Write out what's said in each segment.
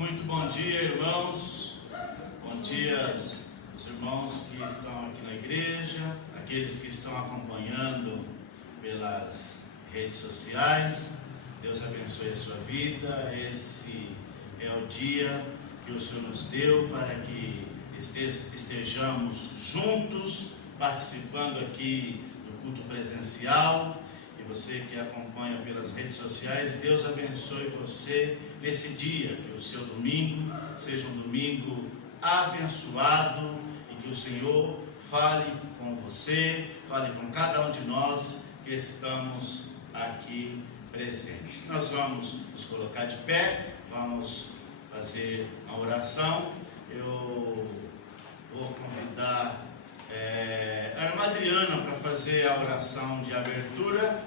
Muito bom dia, irmãos. Bom dia os irmãos que estão aqui na igreja, aqueles que estão acompanhando pelas redes sociais. Deus abençoe a sua vida. Esse é o dia que o Senhor nos deu para que estejamos juntos, participando aqui do culto presencial. E você que acompanha pelas redes sociais, Deus abençoe você nesse dia, que o seu domingo seja um domingo abençoado e que o Senhor fale com você, fale com cada um de nós que estamos aqui presentes. Nós vamos nos colocar de pé, vamos fazer a oração. Eu vou convidar a irmã Adriana para fazer a oração de abertura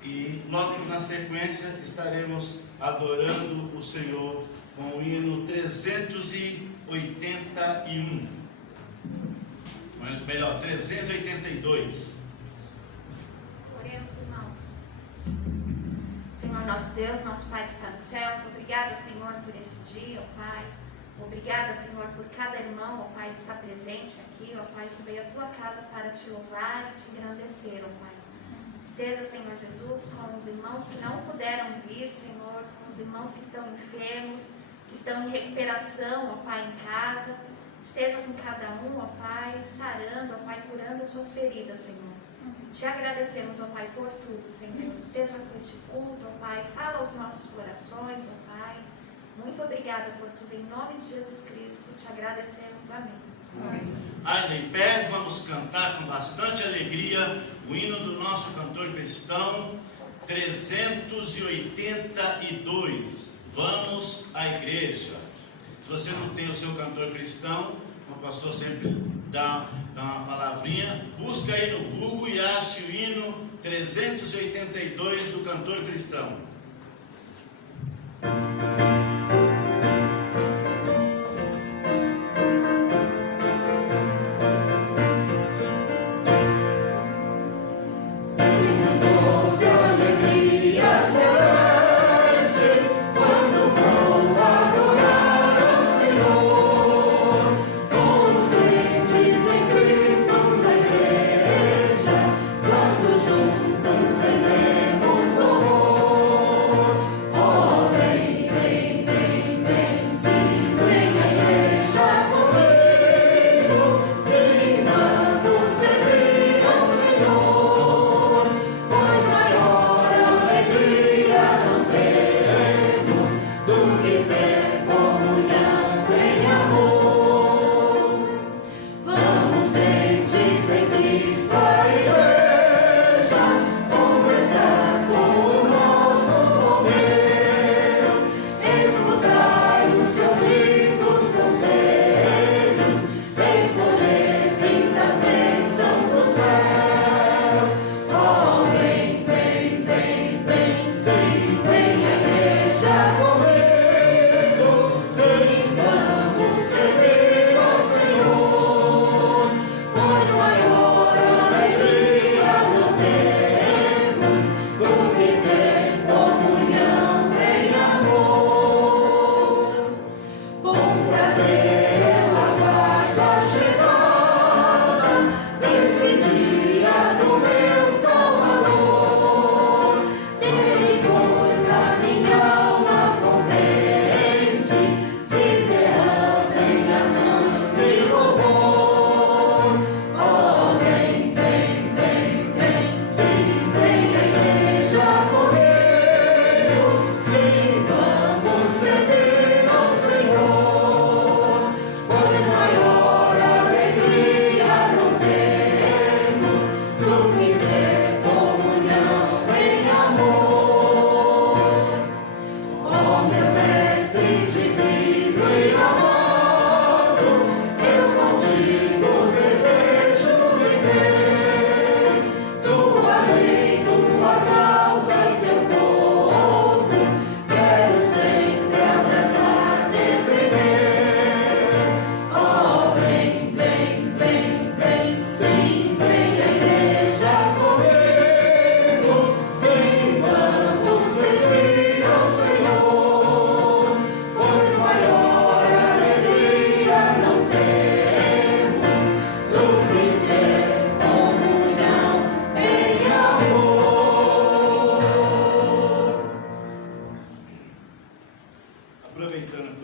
e logo na sequência estaremos adorando o Senhor com o hino 381, melhor, 382. Oremos, irmãos. Senhor nosso Deus, nosso Pai que está nos céus, obrigada, Senhor, por esse dia, ó Pai. Obrigada, Senhor, por cada irmão, ó Pai, que está presente aqui, ó Pai, que veio à tua casa para te louvar e te engrandecer, ó Pai. Esteja, Senhor Jesus, com os irmãos que não puderam vir, Senhor, com os irmãos que estão enfermos, que estão em recuperação, ó Pai, em casa. Esteja com cada um, ó Pai, sarando, ó Pai, curando as suas feridas, Senhor. Te agradecemos, ó Pai, por tudo, Senhor. Esteja com este culto, ó Pai, fala aos nossos corações, ó Pai. Muito obrigada por tudo, em nome de Jesus Cristo, te agradecemos, amém. Ainda em pé, vamos cantar com bastante alegria o hino do nosso cantor cristão 382. Vamos à igreja. Se você não tem o seu cantor cristão, o pastor sempre dá uma palavrinha, busca aí no Google e ache o hino 382 do cantor cristão. Juntos rendemos louvor.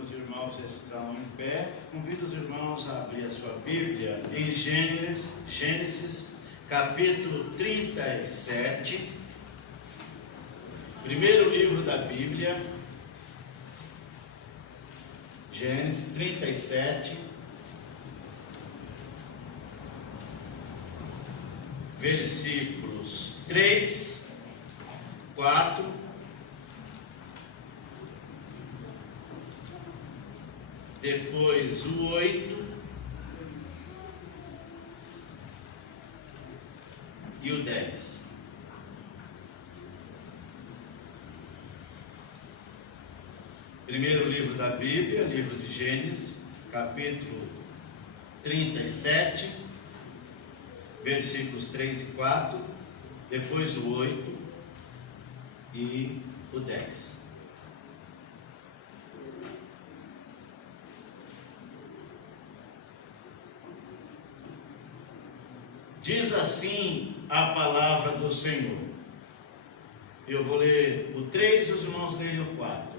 os irmãos estão em pé, convido os irmãos a abrir a sua Bíblia em Gênesis, capítulo 37, primeiro livro da Bíblia, Gênesis 37, versículos 3, 4, depois o 8 e o 10. Primeiro livro da Bíblia, livro de Gênesis, capítulo 37, versículos 3 e 4, depois o 8 e o 10. Diz assim a palavra do Senhor. Eu vou ler o 3 e os irmãos lerem o 4.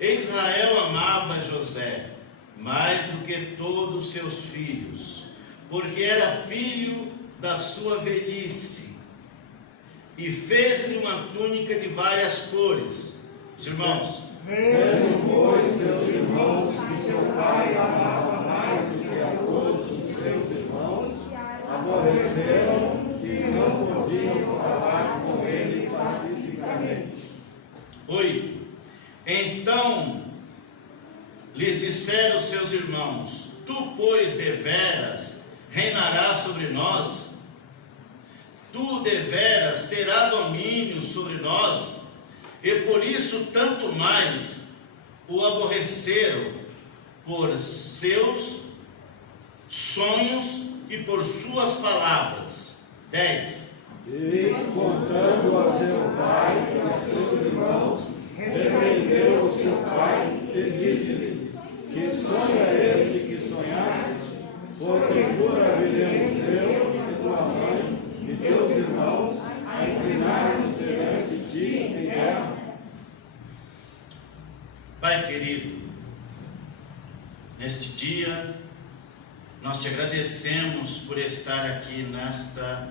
Israel amava José mais do que todos os seus filhos, porque era filho da sua velhice, e fez-lhe uma túnica de várias cores. Os irmãos, vendo, pois, seus irmãos que seu pai amava mais do que a todos os seus irmãos, aborreceram e não podiam falar com ele pacificamente. 8. Então lhes disseram seus irmãos: tu, pois, deveras reinarás sobre nós? Tu deveras terá domínio sobre nós? E por isso tanto mais o aborreceram por seus sonhos e por suas palavras. 10. E contando a seu pai e a seus irmãos, repreendeu o seu pai e disse-lhe: que sonho é este que sonhaste? Porventura viremos eu e tua mãe e teus irmãos a inclinar-nos perante ti em guerra? Pai querido, neste dia nós te agradecemos por estar aqui nesta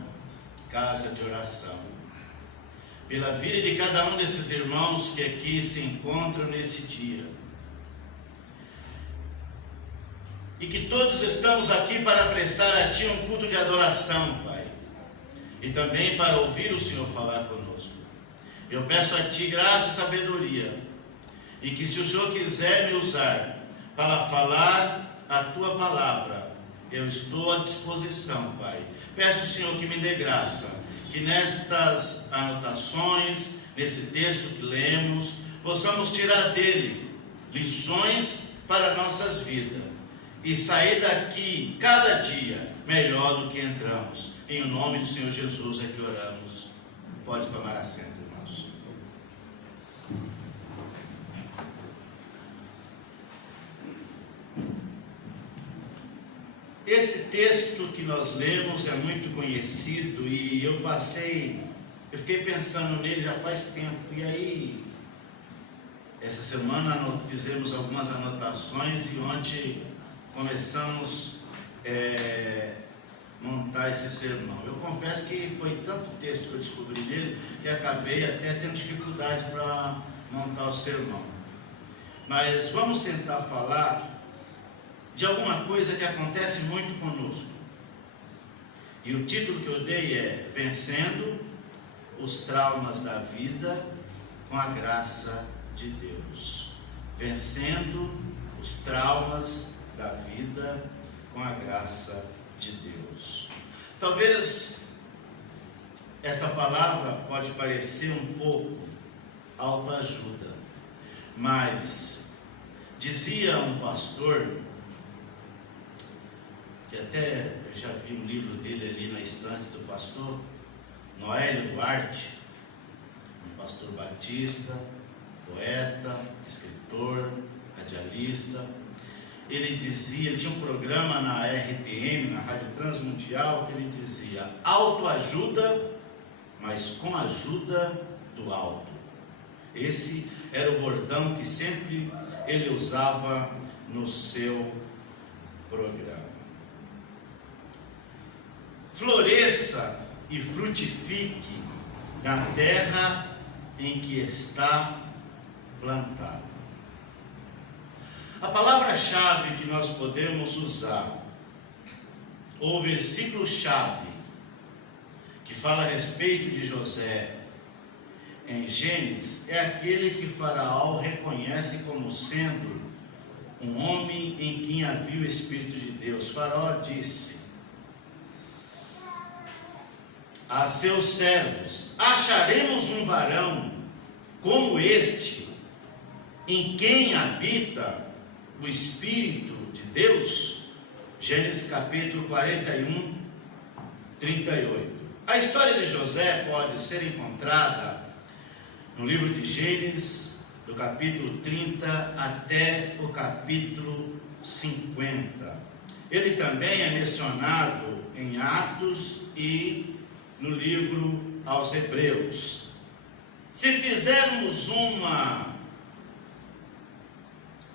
casa de oração, pela vida de cada um desses irmãos que aqui se encontram nesse dia, e que todos estamos aqui para prestar a Ti um culto de adoração, Pai, e também para ouvir o Senhor falar conosco. Eu peço a Ti graça e sabedoria, e que se o Senhor quiser me usar para falar a Tua palavra, eu estou à disposição, Pai. Peço ao Senhor que me dê graça, que nestas anotações, nesse texto que lemos, possamos tirar dele lições para nossas vidas e sair daqui cada dia melhor do que entramos. Em o nome do Senhor Jesus é que oramos. Pode tomar assento, irmãos. Esse texto que nós lemos é muito conhecido e eu fiquei pensando nele já faz tempo. E aí, essa semana fizemos algumas anotações e ontem começamos a montar esse sermão. Eu confesso que foi tanto texto que eu descobri nele que acabei até tendo dificuldade para montar o sermão. Mas vamos tentar falar de alguma coisa que acontece muito conosco. E o título que eu dei é Vencendo os Traumas da Vida com a Graça de Deus. Vencendo os traumas da vida com a graça de Deus. Talvez esta palavra pode parecer um pouco autoajuda, mas dizia um pastor, que até eu já vi um livro dele ali na estante do pastor Noélio Duarte, um pastor batista, poeta, escritor, radialista. Ele dizia, ele tinha um programa na RTM, na Rádio Transmundial, que ele dizia: autoajuda, mas com a ajuda do alto. Esse era o bordão que sempre ele usava no seu programa. Floresça e frutifique na terra em que está plantado. A palavra-chave que nós podemos usar, ou versículo-chave, que fala a respeito de José em Gênesis, é aquele que Faraó reconhece como sendo um homem em quem havia o Espírito de Deus. Faraó disse a seus servos: acharemos um varão como este, em quem habita o Espírito de Deus? Gênesis capítulo 41, 38. A história de José pode ser encontrada no livro de Gênesis, do capítulo 30 até o capítulo 50. Ele também é mencionado em Atos e no livro aos Hebreus. Se fizermos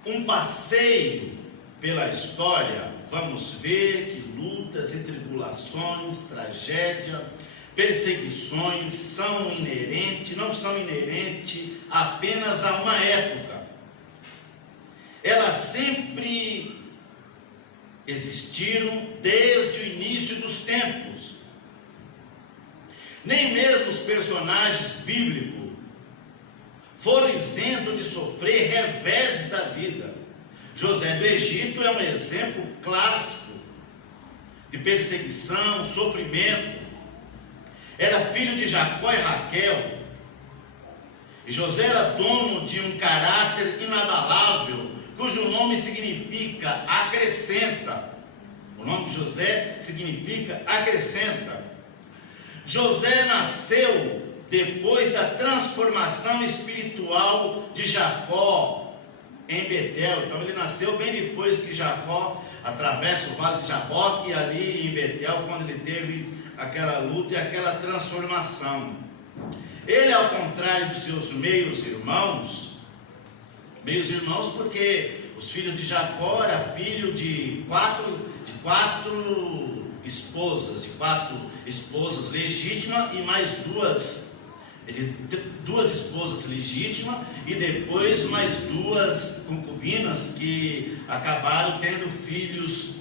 um passeio pela história, vamos ver que lutas e tribulações, tragédia, perseguições não são inerentes apenas a uma época. Elas sempre existiram desde o início dos tempos. Nem mesmo os personagens bíblicos foram isentos de sofrer reveses da vida. José do Egito é um exemplo clássico de perseguição, sofrimento. Era filho de Jacó e Raquel, e José era dono de um caráter inabalável, cujo nome significa acrescenta. O nome de José significa acrescenta. José nasceu depois da transformação espiritual de Jacó em Betel. Então ele nasceu bem depois que Jacó atravessa o vale de Jaboque, ali em Betel, quando ele teve aquela luta e aquela transformação. Ele, ao contrário dos seus meios irmãos, porque os filhos de Jacó eram filhos de quatro esposas legítimas e mais duas esposas legítimas, e depois mais duas concubinas que acabaram tendo filhos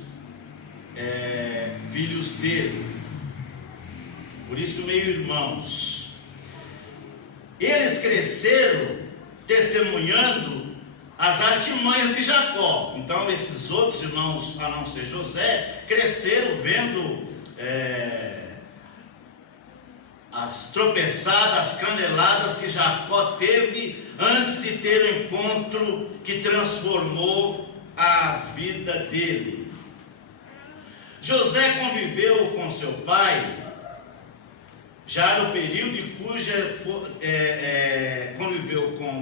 dele. Por isso, meus irmãos, eles cresceram testemunhando as artimanhas de Jacó. Então esses outros irmãos, a não ser José, cresceram vendo as tropeçadas, as caneladas que Jacó teve antes de ter o encontro que transformou a vida dele. José conviveu com seu pai já no período conviveu com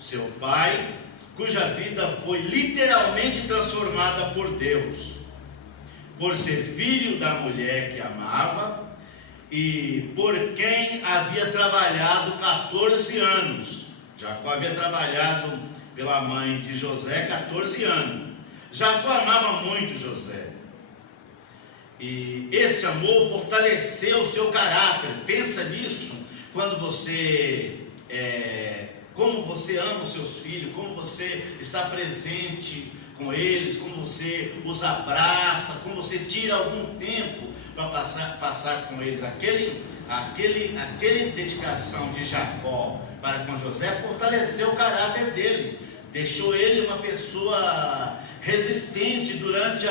seu pai, cuja vida foi literalmente transformada por Deus, por ser filho da mulher que amava e por quem havia trabalhado 14 anos. Jacó havia trabalhado pela mãe de José 14 anos. Jacó amava muito José. E esse amor fortaleceu o seu caráter. Pensa nisso quando como você ama os seus filhos, como você está presente com eles, como você os abraça, como você tira algum tempo para passar com eles. Aquele dedicação de Jacó para com José fortaleceu o caráter dele, deixou ele uma pessoa resistente durante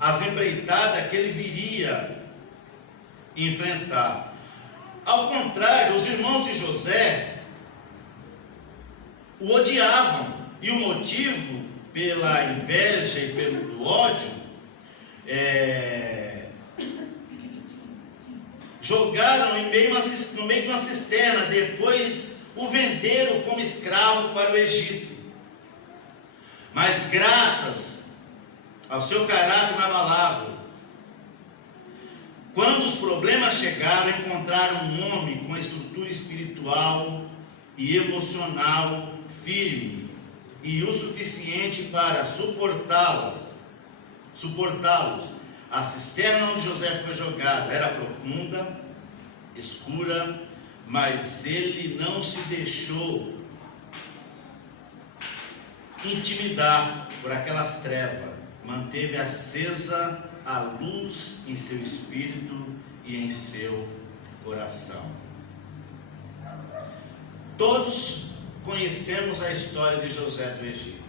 as empreitadas que ele viria enfrentar. Ao contrário, os irmãos de José o odiavam, e o motivo pela inveja e pelo ódio jogaram no meio de uma cisterna, depois o venderam como escravo para o Egito. Mas graças ao seu caráter inabalável, quando os problemas chegaram, encontraram um homem com estrutura espiritual espiritual e emocional firme e o suficiente para suportá-los. A cisterna onde José foi jogado era profunda, escura, mas ele não se deixou intimidar por aquelas trevas, manteve acesa a luz em seu espírito e em seu coração. Todos conhecemos a história de José do Egito,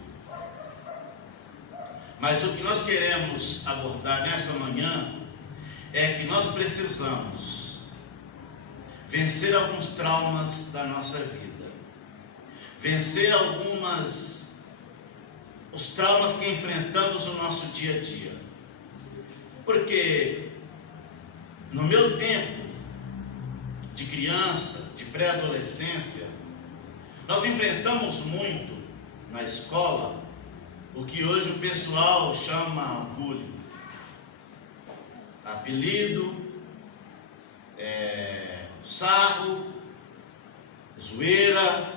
mas o que nós queremos abordar nessa manhã é que nós precisamos vencer alguns traumas da nossa vida, vencer os traumas que enfrentamos no nosso dia a dia, porque no meu tempo de criança, de pré-adolescência, nós enfrentamos muito na escola o que hoje o pessoal chama bullying, apelido, sarro, zoeira,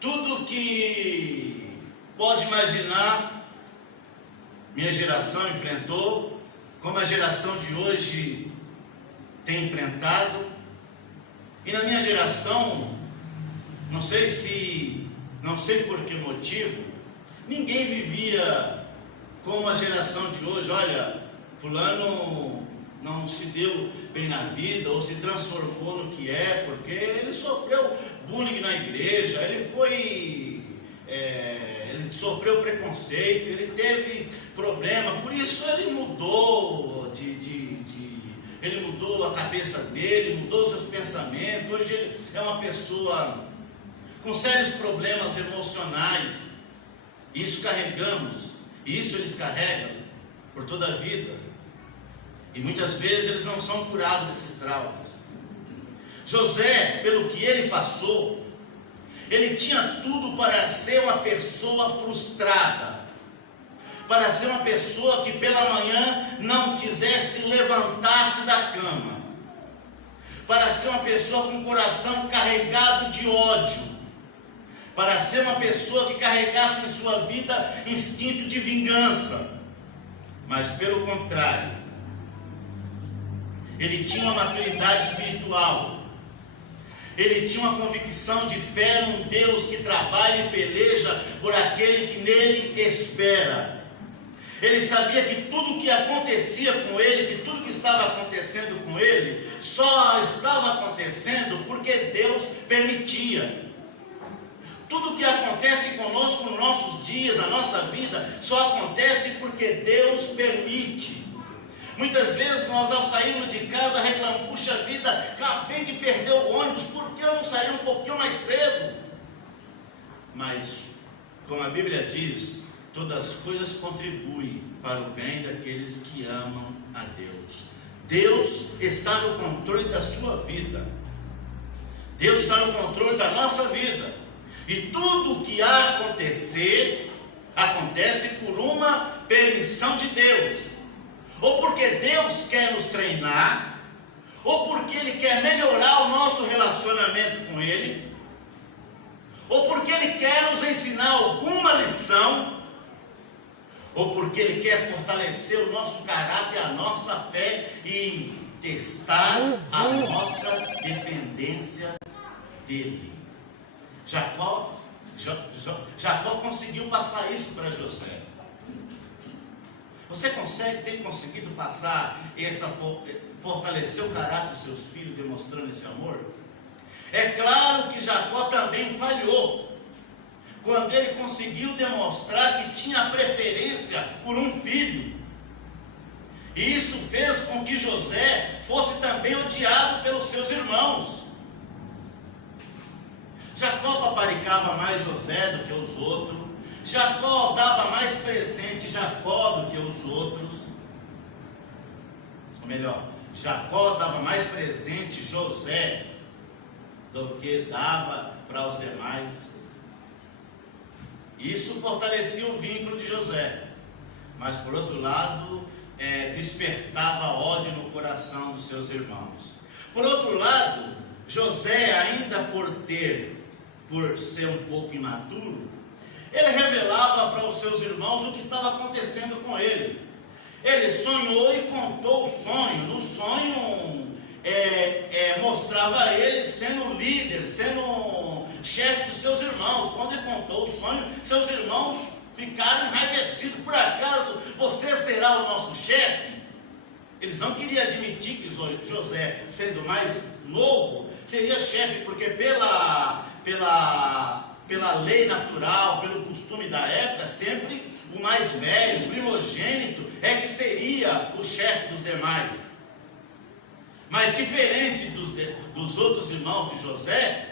tudo que pode imaginar, minha geração enfrentou, como a geração de hoje tem enfrentado. E na minha geração, não sei por que motivo, ninguém vivia como a geração de hoje. Olha, fulano não se deu bem na vida, ou se transformou no que é, porque ele sofreu bullying na igreja, ele sofreu preconceito, ele teve problema, por isso ele mudou ele mudou a cabeça dele, mudou seus pensamentos. Hoje ele é uma pessoa com sérios problemas emocionais. Isso carregamos, e isso eles carregam por toda a vida, e muitas vezes eles não são curados desses traumas. José, pelo que ele passou, ele tinha tudo para ser uma pessoa frustrada, para ser uma pessoa que pela manhã não quisesse levantar-se da cama, para ser uma pessoa com o coração carregado de ódio, para ser uma pessoa que carregasse em sua vida instinto de vingança. Mas pelo contrário, ele tinha uma maturidade espiritual, ele tinha uma convicção de fé num Deus que trabalha e peleja por aquele que nele espera. Ele sabia que tudo que acontecia com ele, que tudo que estava acontecendo com ele, só estava acontecendo porque Deus permitia. Tudo que acontece conosco nos nossos dias, na nossa vida, só acontece porque Deus permite. Muitas vezes nós, ao sairmos de casa, reclamamos: puxa vida, acabei de perder o ônibus, por que eu não saí um pouquinho mais cedo? Mas, como a Bíblia diz, todas as coisas contribuem para o bem daqueles que amam a Deus. Deus está no controle da sua vida, Deus está no controle da nossa vida, e tudo que há a acontecer, acontece por uma permissão de Deus, ou porque Deus quer nos treinar, ou porque Ele quer melhorar o nosso relacionamento com Ele, ou porque Ele quer nos ensinar alguma lição, ou porque Ele quer fortalecer o nosso caráter, a nossa fé e testar a nossa dependência dEle. Jacó conseguiu passar isso para José. Você tem conseguido passar fortalecer o caráter dos seus filhos, demonstrando esse amor? É claro que Jacó também falhou, quando ele conseguiu demonstrar que tinha preferência por um filho. E isso fez com que José fosse também odiado pelos seus irmãos. Jacó paparicava mais José do que os outros. Jacó dava mais presente Jacó do que os outros. Ou melhor, Jacó dava mais presente José do que dava para os demais. Isso fortalecia o vínculo de José, mas por outro lado, despertava ódio no coração dos seus irmãos. Por outro lado, José ainda por ser um pouco imaturo, ele revelava para os seus irmãos o que estava acontecendo com ele. Ele sonhou e contou o sonho. No sonho, mostrava ele sendo líder, sendo chefe dos seus irmãos. Quando ele contou o sonho, seus irmãos ficaram enraivecidos. Por acaso você será o nosso chefe? Eles não queriam admitir que José, sendo mais novo, seria chefe, porque pela lei natural, pelo costume da época, sempre o mais velho, o primogênito, é que seria o chefe dos demais. Mas diferente dos outros irmãos de José,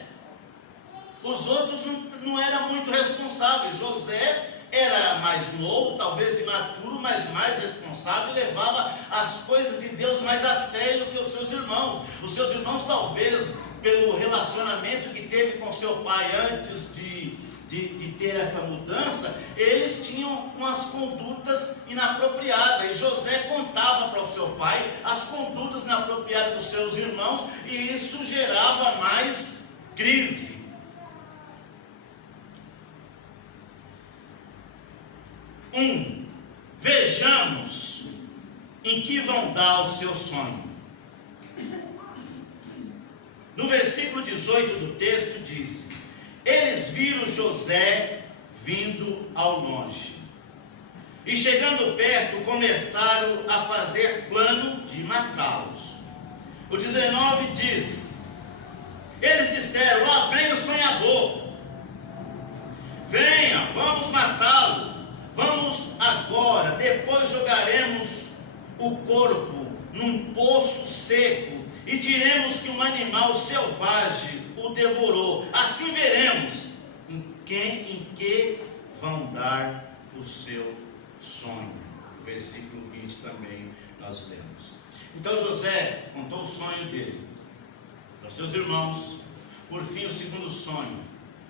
os outros não eram muito responsáveis. José era mais novo, talvez imaturo, mas mais responsável, e levava as coisas de Deus mais a sério do que os seus irmãos. Os seus irmãos, talvez, pelo relacionamento que teve com seu pai antes de ter essa mudança, eles tinham umas condutas inapropriadas, e José contava para o seu pai as condutas inapropriadas dos seus irmãos, e isso gerava mais crise. Vejamos em que vão dar o seu sonho. No versículo 18 do texto diz: eles viram José vindo ao longe, e chegando perto, começaram a fazer plano de matá-los. O 19 diz: eles disseram: lá vem o sonhador, venha, vamos matá-lo. Vamos agora, depois jogaremos o corpo num poço seco e diremos que um animal selvagem o devorou. Assim veremos em que vão dar o seu sonho. Versículo 20 também nós lemos. Então José contou o sonho dele para os seus irmãos. Por fim, o segundo sonho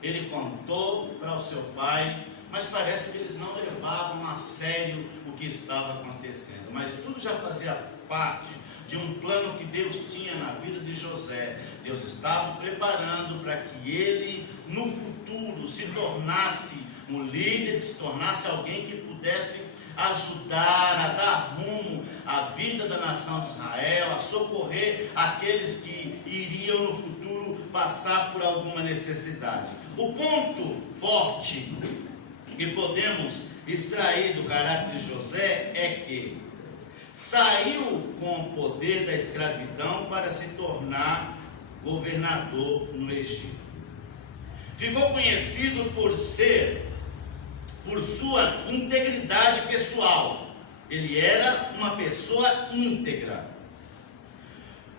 ele contou para o seu pai, mas parece que eles não levavam a sério o que estava acontecendo. Mas tudo já fazia parte de um plano que Deus tinha na vida de José. Deus estava preparando para que ele, no futuro, se tornasse um líder, se tornasse alguém que pudesse ajudar a dar rumo à vida da nação de Israel, a socorrer aqueles que iriam no futuro passar por alguma necessidade. O ponto forte que podemos extrair do caráter de José é que saiu com o poder da escravidão para se tornar governador no Egito. Ficou conhecido por sua integridade pessoal. Ele era uma pessoa íntegra.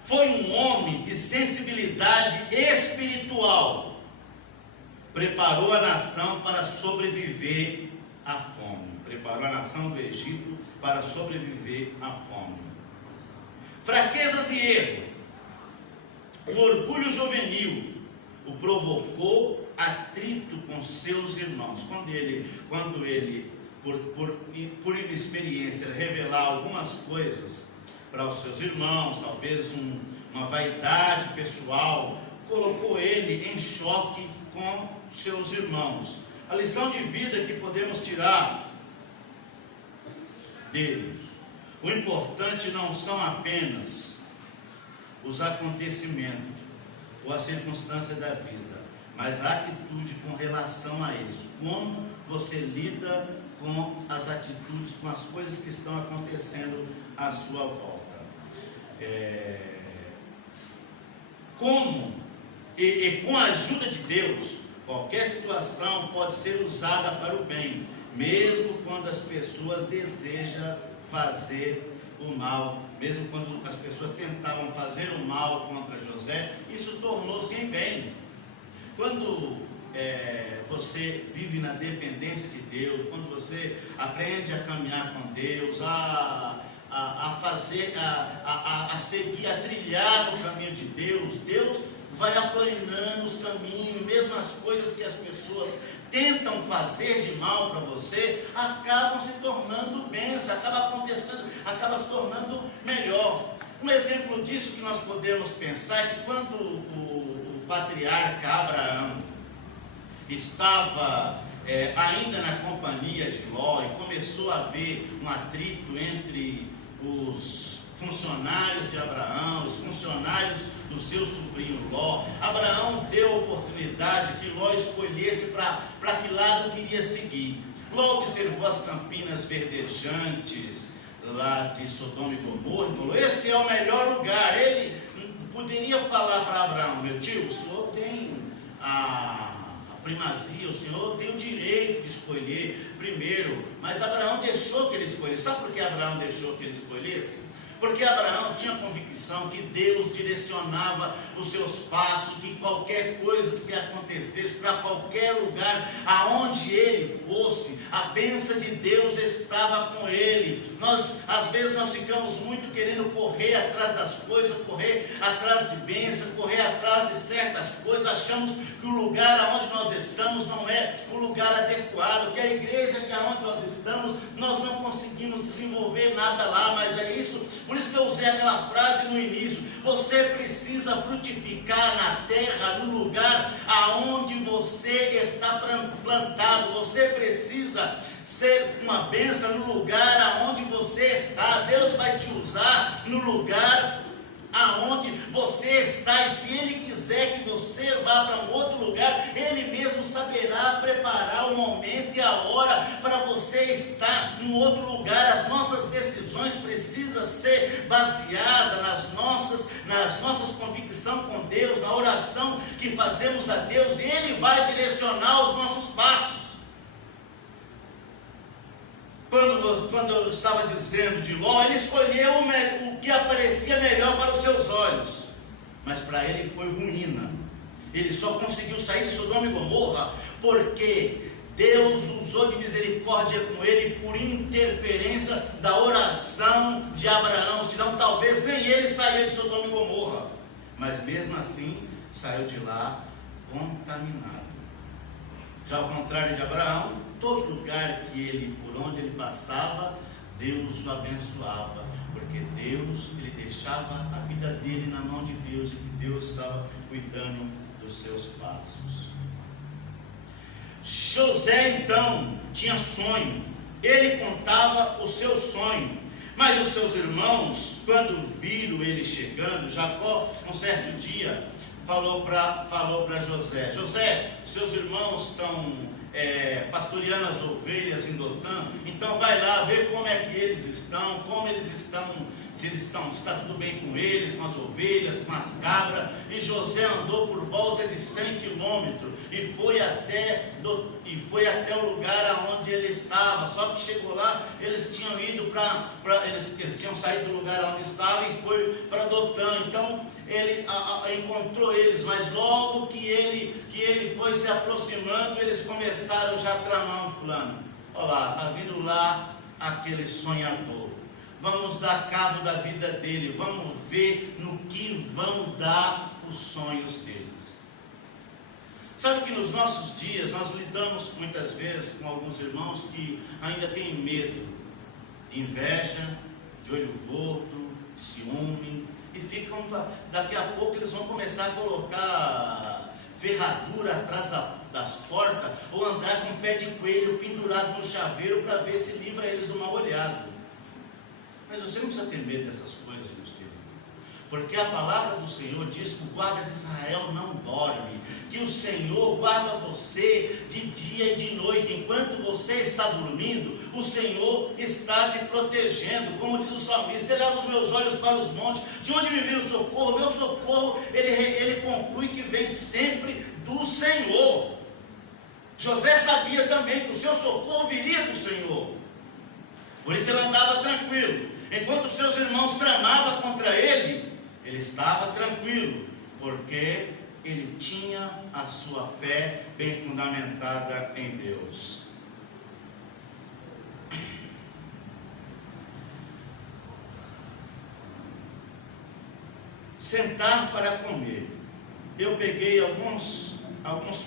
Foi um homem de sensibilidade espiritual. Preparou a nação para sobreviver à fome. Preparou a nação do Egito para sobreviver à fome. Fraquezas e erro. O orgulho juvenil o provocou atrito com seus irmãos. Quando ele por inexperiência, revelar algumas coisas para os seus irmãos, talvez uma vaidade pessoal, colocou ele em choque com seus irmãos. A lição de vida que podemos tirar dele: o importante não são apenas os acontecimentos ou as circunstâncias da vida, mas a atitude com relação a eles. Como você lida com as atitudes, com as coisas que estão acontecendo à sua volta. Com a ajuda de Deus, qualquer situação pode ser usada para o bem, mesmo quando as pessoas desejam fazer o mal. Mesmo quando as pessoas tentavam fazer o mal contra José, isso tornou-se em bem. Quando você vive na dependência de Deus, quando você aprende a caminhar com Deus, a seguir, a trilhar o caminho de Deus, Deus vai aplanando os caminhos, mesmo as coisas que as pessoas tentam fazer de mal para você, acabam se tornando bênçãos, acaba se tornando melhor. Um exemplo disso que nós podemos pensar é que quando o patriarca Abraão estava ainda na companhia de Ló, e começou a haver um atrito entre os funcionários de Abraão, os funcionários do seu sobrinho Ló, Abraão deu a oportunidade que Ló escolhesse para que lado queria seguir. Ló observou as campinas verdejantes lá de Sodoma e Gomorra e falou: esse é o melhor lugar. Ele poderia falar para Abraão: meu tio, o senhor tem a primazia, o senhor tem o direito de escolher primeiro, mas Abraão deixou que ele escolhesse. Sabe por que Abraão deixou que ele escolhesse? Porque Abraão tinha convicção que Deus direcionava os seus passos, que qualquer coisa que acontecesse, para qualquer lugar, aonde ele fosse, a bênção de Deus estava com ele. Às vezes nós ficamos muito querendo correr atrás das coisas, correr atrás de bênção, correr atrás de certas coisas, achamos que o lugar aonde nós estamos não é o lugar adequado, que a igreja que aonde nós estamos, nós não conseguimos desenvolver nada lá, mas é isso. Por isso que eu usei aquela frase no início: você precisa frutificar na terra, no lugar aonde você está plantado. Você precisa ser uma bênção no lugar aonde você está. Deus vai te usar no lugar aonde você está, e se Ele quiser que você vá para um outro lugar, Ele mesmo saberá preparar o momento e a hora para você estar em outro lugar. As nossas decisões precisam ser baseadas nas nossas convicções com Deus, na oração que fazemos a Deus, e Ele vai direcionar os nossos passos. Quando eu estava dizendo de Ló, ele escolheu o que aparecia melhor para os seus olhos, mas para ele foi ruína. Ele só conseguiu sair de Sodoma e Gomorra porque Deus usou de misericórdia com ele por interferência da oração de Abraão. Senão talvez nem ele saía de Sodoma e Gomorra, mas mesmo assim saiu de lá contaminado. Já ao contrário de Abraão, todo lugar por onde ele passava, Deus o abençoava, porque Deus, ele deixava a vida dele na mão de Deus, e que Deus estava cuidando dos seus passos. José então tinha sonho, ele contava o seu sonho, mas os seus irmãos, quando viram ele chegando, Jacó, um certo dia, falou para José: José, seus irmãos estão pastoreando as ovelhas em Dotã, então vai lá ver como é que eles estão, se está tudo bem com eles, com as ovelhas, com as cabras. E José andou por volta de 100 quilômetros e foi até o lugar onde ele estava. Só que chegou lá, eles tinham ido eles tinham saído do lugar onde estavam e foi para Dotã. Então ele encontrou eles, mas logo que ele foi se aproximando, eles começaram já a tramar um plano. Olha lá, está vindo lá aquele sonhador, vamos dar cabo da vida dele, vamos ver no que vão dar os sonhos deles. Sabe que nos nossos dias nós lidamos muitas vezes com alguns irmãos que ainda têm medo de inveja, de olho gordo, de ciúme, e ficam, daqui a pouco eles vão começar a colocar ferradura atrás das portas, ou andar com pé de coelho pendurado no chaveiro para ver se livra eles do mal olhado. Mas você não precisa ter medo dessas coisas, meus queridos, porque a palavra do Senhor diz que o guarda de Israel não dorme, que o Senhor guarda você de dia e de noite. Enquanto você está dormindo, o Senhor está te protegendo. Como diz o salmista: ele leva os meus olhos para os montes, de onde me vem o socorro? Meu socorro, ele conclui que vem sempre do Senhor. José sabia também que o seu socorro viria do Senhor, por isso ele andava tranquilo. Enquanto seus irmãos tramavam contra ele, ele estava tranquilo, porque ele tinha a sua fé bem fundamentada em Deus. Sentar para comer. Eu peguei alguns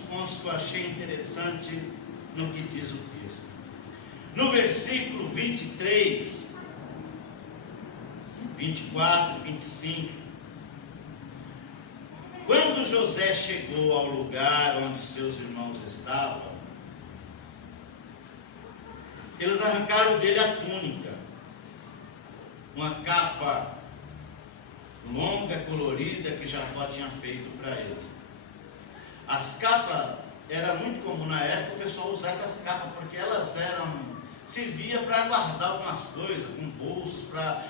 pontos que eu achei interessante no que diz o texto. No versículo 23, 24, 25, Quando José chegou ao lugar onde seus irmãos estavam, eles arrancaram dele a túnica, uma capa longa, colorida, que Jacó tinha feito para ele. As capas, era muito comum na época o pessoal usar essas capas, porque elas servia para guardar algumas coisas, com bolsos, para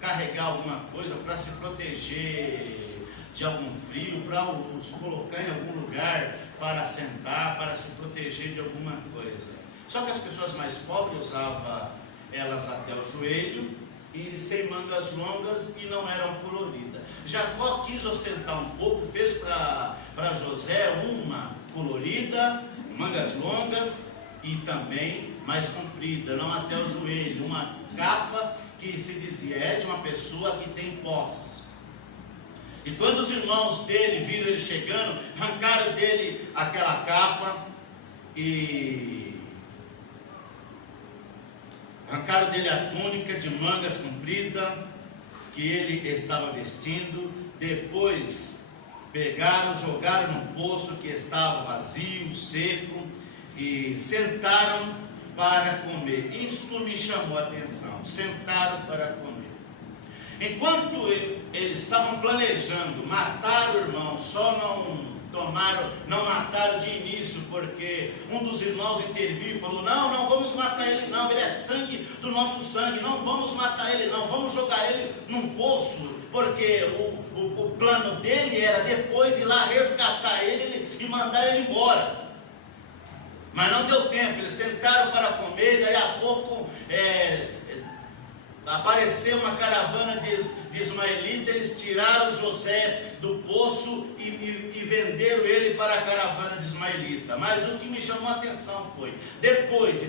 carregar alguma coisa, para se proteger de algum frio, para os colocar em algum lugar, para sentar, para se proteger de alguma coisa. Só que as pessoas mais pobres usavam elas até o joelho e sem mangas longas e não eram coloridas. Jacó quis ostentar um pouco, fez para José uma colorida, mangas longas e também mais comprida, não até o joelho, uma capa que se dizia é de uma pessoa que tem posses. E quando os irmãos dele viram ele chegando, arrancaram dele aquela capa e arrancaram dele a túnica de mangas compridas que ele estava vestindo. Depois pegaram, jogaram no poço que estava vazio, seco, e sentaram para comer. Isto me chamou a atenção. Sentaram para comer. Enquanto eles estavam planejando matar o irmão, só não mataram de início, porque um dos irmãos interviu e falou: não vamos matar ele não, ele é sangue do nosso sangue, não vamos matar ele não, vamos jogar ele num poço, porque o plano dele era depois ir lá resgatar ele e mandar ele embora. Mas não deu tempo, eles sentaram para comer, daí a pouco apareceu uma caravana de ismaelitas, eles tiraram José do poço e venderam ele para a caravana de ismaelita. Mas o que me chamou a atenção foi, depois de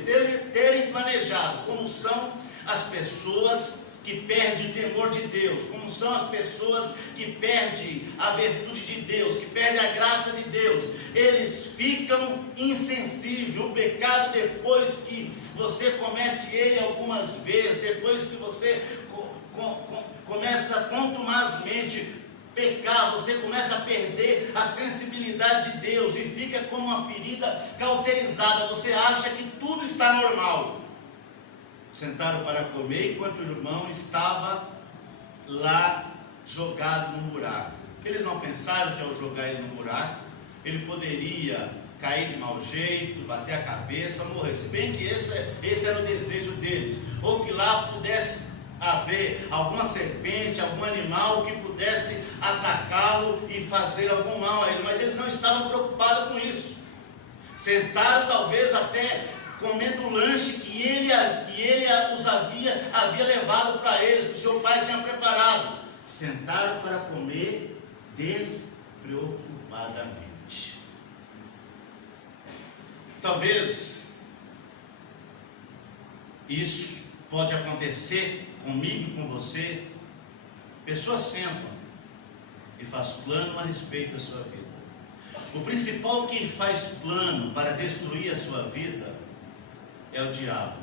terem planejado, como são as pessoas que perdem o temor de Deus, como são as pessoas que perdem a virtude de Deus, que perdem a graça de Deus, eles ficam insensíveis. O pecado, depois que você comete ele algumas vezes, depois que você começa contumazmente pecar, você começa a perder a sensibilidade de Deus e fica como uma ferida cauterizada, você acha que tudo está normal. Sentaram para comer enquanto o irmão estava lá jogado no buraco. Eles não pensaram que ao jogar ele no buraco, ele poderia cair de mau jeito, bater a cabeça, morrer. Se bem que esse era o desejo deles. Ou que lá pudesse haver alguma serpente, algum animal que pudesse atacá-lo e fazer algum mal a ele. Mas eles não estavam preocupados com isso. Sentaram talvez até comendo o lanche que ele os havia levado para eles, que o seu pai tinha preparado. Sentaram para comer despreocupadamente. Talvez isso pode acontecer comigo e com você. Pessoas sentam e fazem plano a respeito da sua vida. O principal que faz plano para destruir a sua vida é o diabo.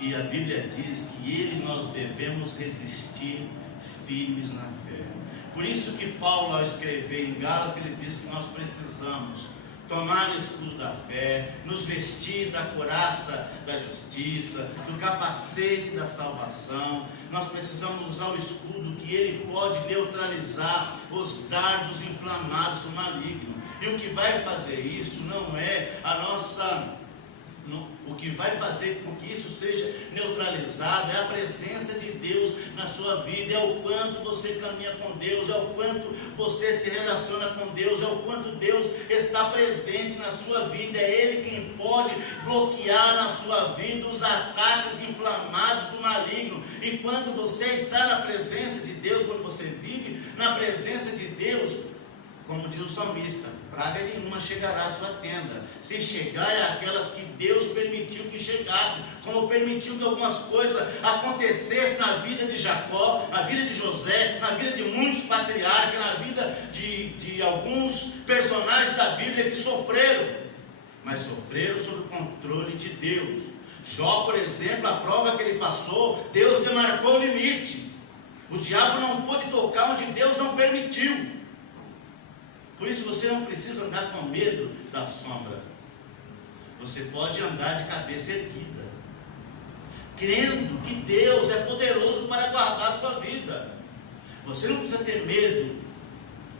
E a Bíblia diz que nós devemos resistir firmes na fé. Por isso que Paulo, ao escrever em Gálatas, ele diz que nós precisamos tomar o escudo da fé, nos vestir da couraça da justiça, do capacete da salvação. Nós precisamos usar o escudo, que ele pode neutralizar os dardos inflamados do maligno. E o que vai fazer isso não é o que vai fazer com que isso seja neutralizado é a presença de Deus na sua vida, é o quanto você caminha com Deus, é o quanto você se relaciona com Deus, é o quanto Deus está presente na sua vida. É Ele quem pode bloquear na sua vida os ataques inflamados do maligno. E quando você está na presença de Deus, quando você vive na presença de Deus, como diz o salmista, praga nenhuma chegará à sua tenda. Se chegar, é aquelas que Deus permitiu que chegasse, como permitiu que algumas coisas acontecessem na vida de Jacó, na vida de José, na vida de muitos patriarcas, na vida de alguns personagens da Bíblia que sofreram, mas sofreram sob o controle de Deus. Jó, por exemplo, a prova que ele passou, Deus demarcou o limite. O diabo não pôde tocar onde Deus não permitiu. Por isso você não precisa andar com medo da sombra. Você pode andar de cabeça erguida, crendo que Deus é poderoso para guardar a sua vida. Você não precisa ter medo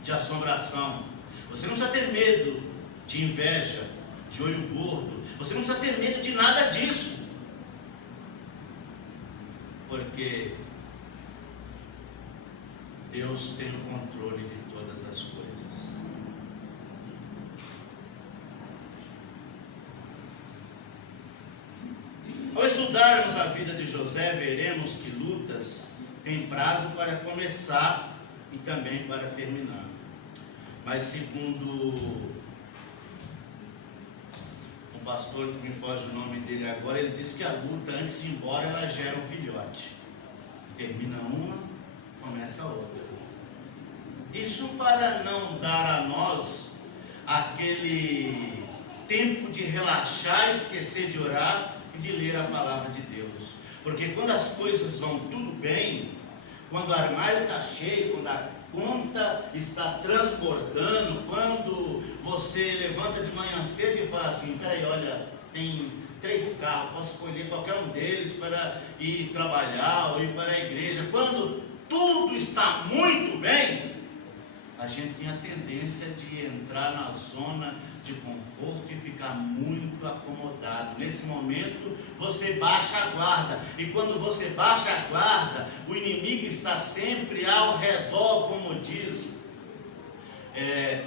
de assombração. Você não precisa ter medo de inveja, de olho gordo. Você não precisa ter medo de nada disso. Porque Deus tem o controle de todas as coisas. Ao estudarmos a vida de José, veremos que lutas têm prazo para começar e também para terminar. Mas segundo um pastor que me foge o nome dele agora, ele diz que a luta, antes de ir embora, ela gera um filhote. Termina uma, começa a outra. Isso para não dar a nós aquele tempo de relaxar, esquecer de orar e de ler a palavra de Deus. Porque quando as coisas vão tudo bem, quando o armário está cheio, quando a conta está transbordando, quando você levanta de manhã cedo e fala assim, peraí, olha, tem 3 carros, posso escolher qualquer um deles para ir trabalhar ou ir para a igreja. Quando tudo está muito bem, a gente tem a tendência de entrar na zona de conforto e ficar muito acomodado. Nesse momento, você baixa a guarda. E quando você baixa a guarda, o inimigo está sempre ao redor, como diz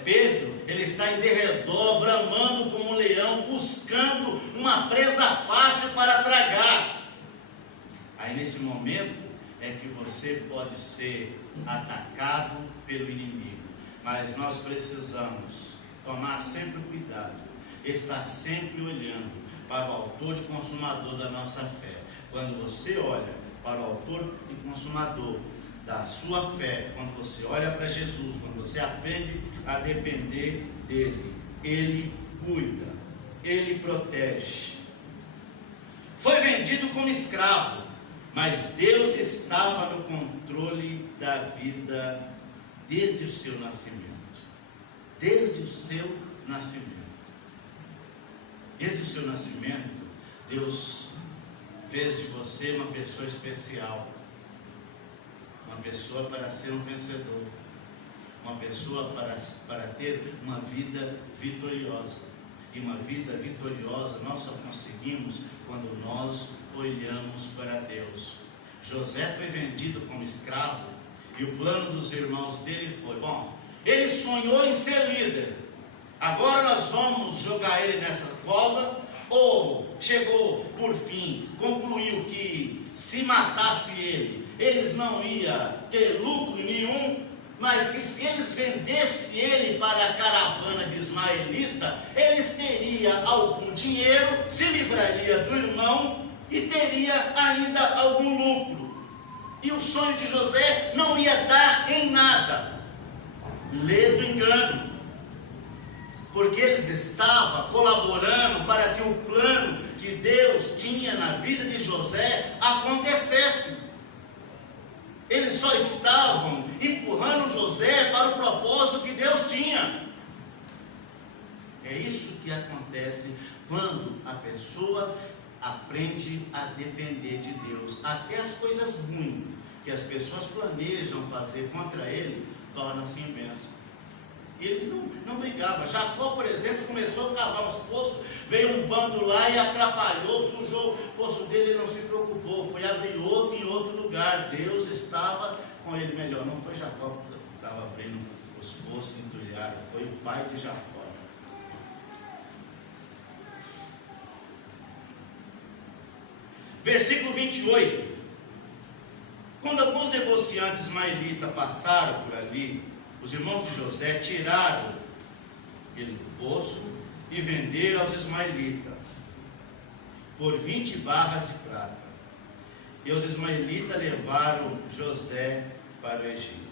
Pedro. Ele está em derredor, bramando como um leão, buscando uma presa fácil para tragar. Aí nesse momento é que você pode ser atacado pelo inimigo. Mas nós precisamos tomar sempre cuidado, estar sempre olhando para o autor e consumador da nossa fé. Quando você olha para o autor e consumador da sua fé, quando você olha para Jesus, quando você aprende a depender dele, ele cuida, ele protege. Foi vendido como escravo, mas Deus estava no controle da vida desde o seu nascimento. Desde o seu nascimento. Desde o seu nascimento, Deus fez de você uma pessoa especial. Uma pessoa para ser um vencedor. Uma pessoa para ter uma vida vitoriosa. E uma vida vitoriosa nós só conseguimos quando nós olhamos para Deus. José foi vendido como escravo. E o plano dos irmãos dele foi, bom, ele sonhou em ser líder. Agora nós vamos jogar ele nessa cova. Ou chegou por fim, concluiu que se matasse ele, eles não iam ter lucro nenhum, mas que se eles vendessem ele para a caravana de ismaelita, eles teriam algum dinheiro, se livraria do irmão e teria ainda algum lucro. E o sonho de José não ia dar em nada. Lê do engano. Porque eles estavam colaborando para que o plano que Deus tinha na vida de José acontecesse. Eles só estavam empurrando José para o propósito que Deus tinha. É isso que acontece quando a pessoa aprende a depender de Deus. Até as coisas ruins que as pessoas planejam fazer contra ele, tornam-se em bênção. E eles não brigavam. Jacó, por exemplo, começou a cavar os poços, veio um bando lá e atrapalhou, sujou o poço dele, ele não se preocupou, foi abrir outro em outro lugar. Deus estava com ele melhor. Não foi Jacó que estava abrindo os poços entulhados, foi o pai de Jacó. Versículo 28. Quando alguns negociantes ismaelitas passaram por ali, os irmãos de José tiraram ele do poço e venderam aos ismaelitas por 20 barras de prata. E os ismaelitas levaram José para o Egito.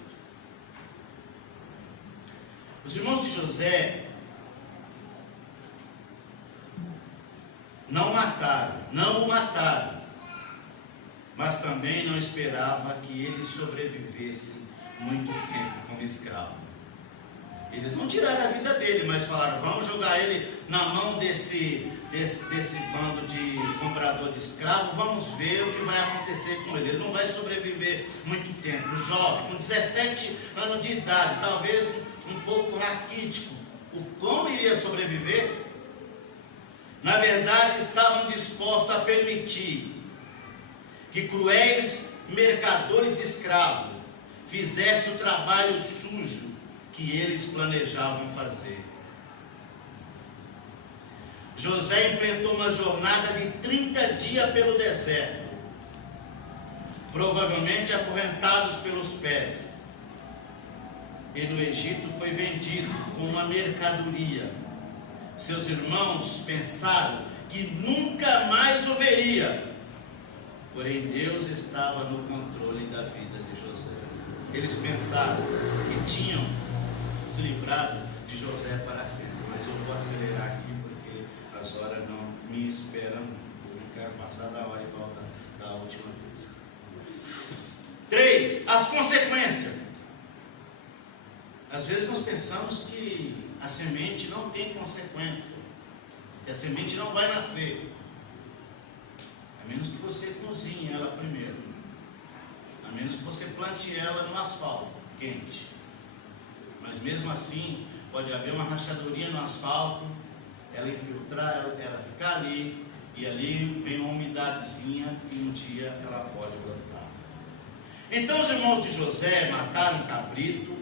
Os irmãos de José não o mataram, mas também não esperava que ele sobrevivesse muito tempo como escravo. Eles não tiraram a vida dele, mas falaram: vamos jogar ele na mão desse bando de comprador de escravo, vamos ver o que vai acontecer com ele. Ele não vai sobreviver muito tempo. Jovem, com 17 anos de idade, talvez um pouco raquítico, como iria sobreviver? Na verdade, estavam dispostos a permitir que cruéis mercadores de escravos fizessem o trabalho sujo que eles planejavam fazer. José enfrentou uma jornada de 30 dias pelo deserto, provavelmente acorrentados pelos pés. E no Egito foi vendido como uma mercadoria. Seus irmãos pensaram que nunca mais o veria. Porém, Deus estava no controle da vida de José. Eles pensaram que tinham se livrado de José para sempre. Mas eu vou acelerar aqui porque as horas não me esperam. Eu não quero passar da hora igual da última vez. 3. As consequências. Às vezes nós pensamos que a semente não tem consequência, que a semente não vai nascer, a menos que você cozinhe ela primeiro, a menos que você plante ela no asfalto quente. Mas mesmo assim, pode haver uma rachadurinha no asfalto, ela infiltrar, ela ficar ali, e ali vem uma umidadezinha, e um dia ela pode brotar. Então os irmãos de José mataram um cabrito.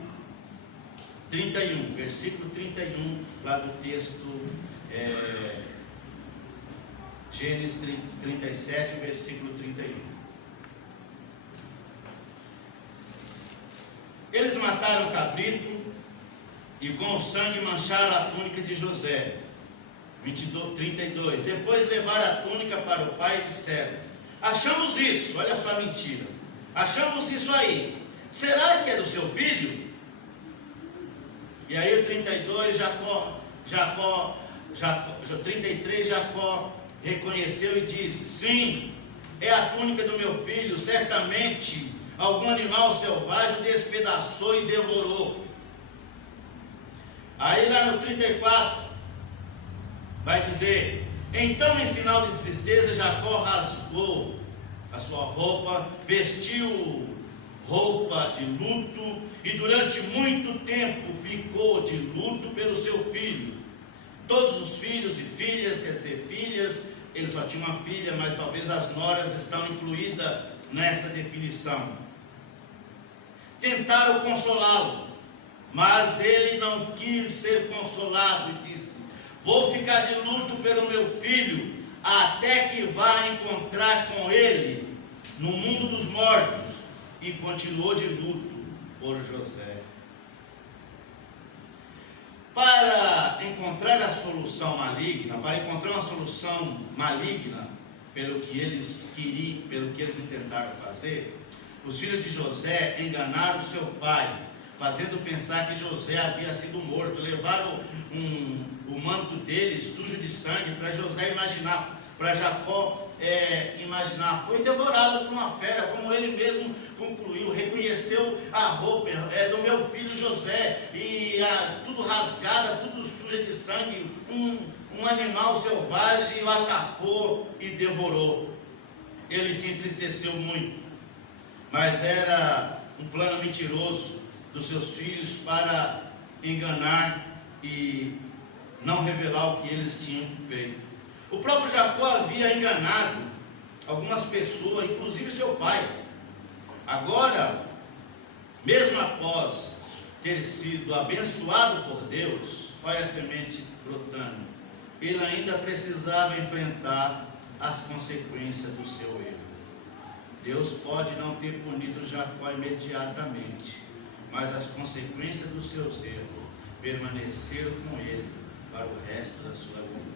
31, versículo 31, lá do texto Gênesis 37, versículo 31. Eles mataram o cabrito e com o sangue mancharam a túnica de José. 32. Depois levaram a túnica para o pai e disseram: achamos isso, olha só a mentira, achamos isso aí, será que é do seu filho? E aí o 32, 33, Jacó reconheceu e disse: sim, é a túnica do meu filho, certamente algum animal selvagem o despedaçou e devorou. Aí lá no 34, vai dizer: então em sinal de tristeza, Jacó rasgou a sua roupa, vestiu roupa de luto, e durante muito tempo ficou de luto pelo seu filho. Todos os filhos e filhas, quer dizer, filhas, ele só tinha uma filha, mas talvez as noras estão incluídas nessa definição. Tentaram consolá-lo, mas ele não quis ser consolado e disse: vou ficar de luto pelo meu filho, até que vá encontrar com ele no mundo dos mortos. E continuou de luto por José. Para encontrar a solução maligna, para encontrar uma solução maligna pelo que eles queriam, pelo que eles intentaram fazer, os filhos de José enganaram seu pai, fazendo pensar que José havia sido morto. Levaram o manto dele sujo de sangue para José imaginar, para Jacó imaginar. Foi devorado por uma fera, como ele mesmo concluiu. Reconheceu a roupa do meu filho José, e tudo rasgada, tudo suja de sangue. Um animal selvagem o atacou e devorou. Ele se entristeceu muito, mas era um plano mentiroso dos seus filhos para enganar e não revelar o que eles tinham feito. O próprio Jacó havia enganado algumas pessoas, inclusive seu pai. Agora, mesmo após ter sido abençoado por Deus, olha a semente brotando, ele ainda precisava enfrentar as consequências do seu erro. Deus pode não ter punido Jacó imediatamente, mas as consequências dos seus erros permaneceram com ele para o resto da sua vida.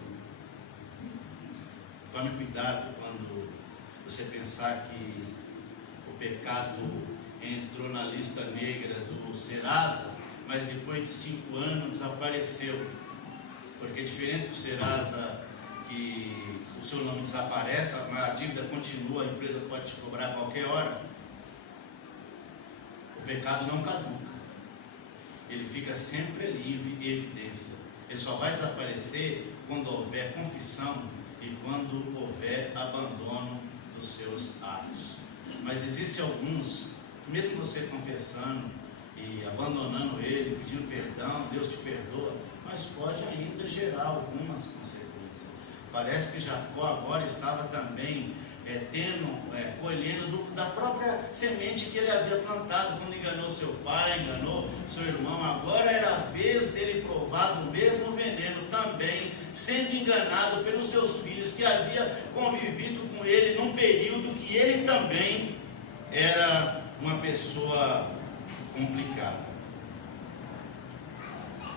Tome cuidado quando você pensar que o pecado entrou na lista negra do Serasa, mas depois de 5 anos desapareceu. Porque diferente do Serasa, que o seu nome desaparece, a dívida continua, a empresa pode te cobrar a qualquer hora, o pecado não caduca. ele fica sempre ali em evidência. Ele só vai desaparecer quando houver confissão e quando houver abandono dos seus atos. Mas existem alguns, mesmo você confessando e abandonando ele, pedindo perdão, Deus te perdoa, mas pode ainda gerar algumas consequências. Parece que Jacó agora estava também colhendo da própria semente que ele havia plantado quando enganou seu pai, enganou seu irmão. Agora era a vez dele provar do mesmo veneno também, sendo enganado pelos seus filhos, que havia convivido com ele num período que ele também era uma pessoa complicada.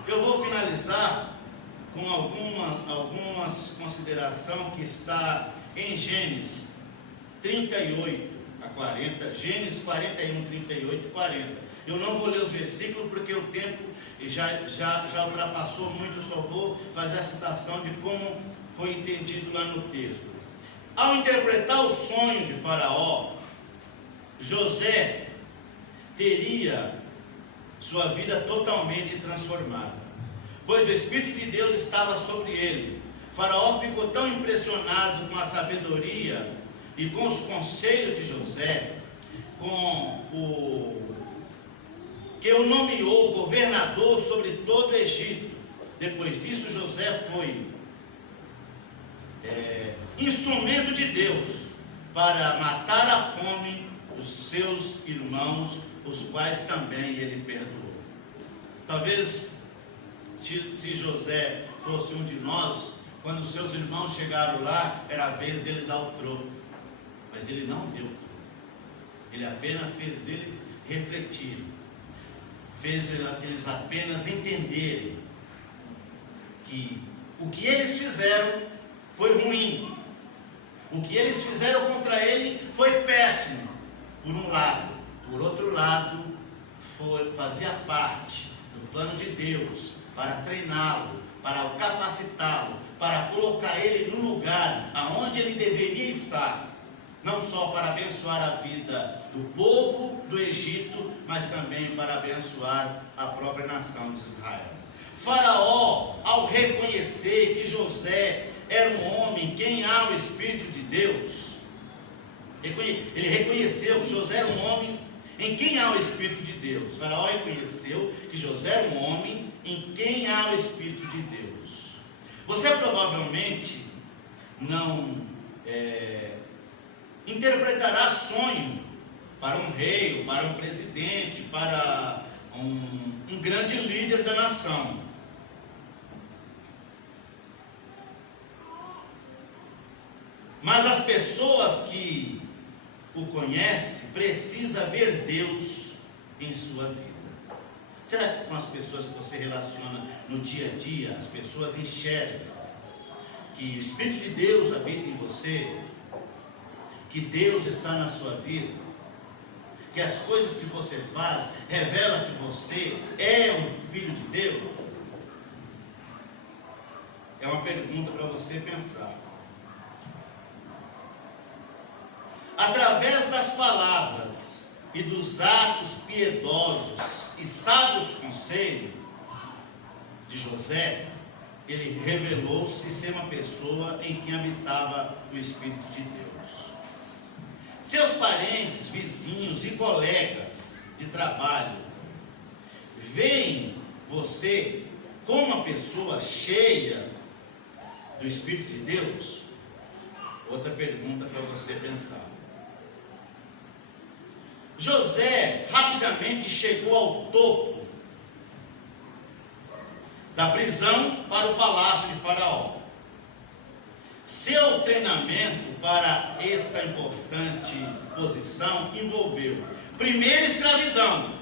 Eu vou finalizar com algumas considerações que está em Gênesis 38 a 40, Gênesis 41, 38 e 40. Eu não vou ler os versículos porque o tempo já ultrapassou muito, só vou fazer a citação de como foi entendido lá no texto. Ao interpretar o sonho de Faraó, José teria sua vida totalmente transformada, pois o Espírito de Deus estava sobre ele. Faraó ficou tão impressionado com a sabedoria e com os conselhos de José, que o nomeou governador sobre todo o Egito. Depois disso, José foi instrumento de Deus para matar a fome dos seus irmãos, os quais também ele perdoou. Talvez, se José fosse um de nós, quando os seus irmãos chegaram lá, era a vez dele dar o troco. Mas ele não deu troco. Ele apenas fez eles refletirem. Fez eles apenas entenderem que o que eles fizeram foi ruim. O que eles fizeram contra ele foi péssimo, por um lado. Por outro lado, fazia parte do plano de Deus para treiná-lo, para capacitá-lo, para colocar ele no lugar aonde ele deveria estar, não só para abençoar a vida do povo do Egito, mas também para abençoar a própria nação de Israel. Faraó, ao reconhecer que José era um homem em quem há o Espírito de Deus, ele reconheceu que José era um homem em quem há o Espírito de Deus. Faraó reconheceu que José era um homem em quem há o Espírito de Deus. Você provavelmente não interpretará sonho para um rei, ou para um presidente, para um grande líder da nação. Mas as pessoas que o conhecem precisam ver Deus em sua vida. Será que com as pessoas que você relaciona no dia a dia, as pessoas enxergam que o Espírito de Deus habita em você, que Deus está na sua vida, que as coisas que você faz revelam que você é um filho de Deus? É uma pergunta para você pensar. Através das palavras e dos atos piedosos e sábios conselhos de José, ele revelou-se ser uma pessoa em quem habitava o Espírito de Deus. Seus parentes, vizinhos e colegas de trabalho veem você como uma pessoa cheia do Espírito de Deus? Outra pergunta para você pensar. José rapidamente chegou ao topo da prisão para o palácio de Faraó. Seu treinamento para esta importante posição envolveu, primeiro, escravidão.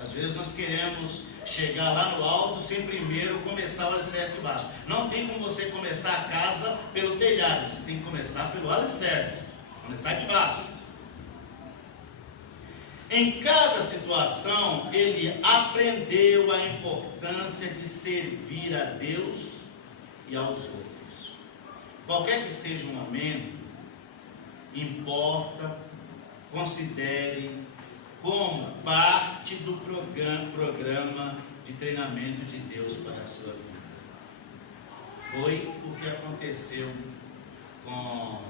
Às vezes nós queremos chegar lá no alto sem primeiro começar o alicerce de baixo. Não tem como você começar a casa pelo telhado, você tem que começar pelo alicerce, começar de baixo. Em cada situação, ele aprendeu a importância de servir a Deus e aos outros. Qualquer que seja o momento, importa, considere como parte do programa de treinamento de Deus para a sua vida. Foi o que aconteceu com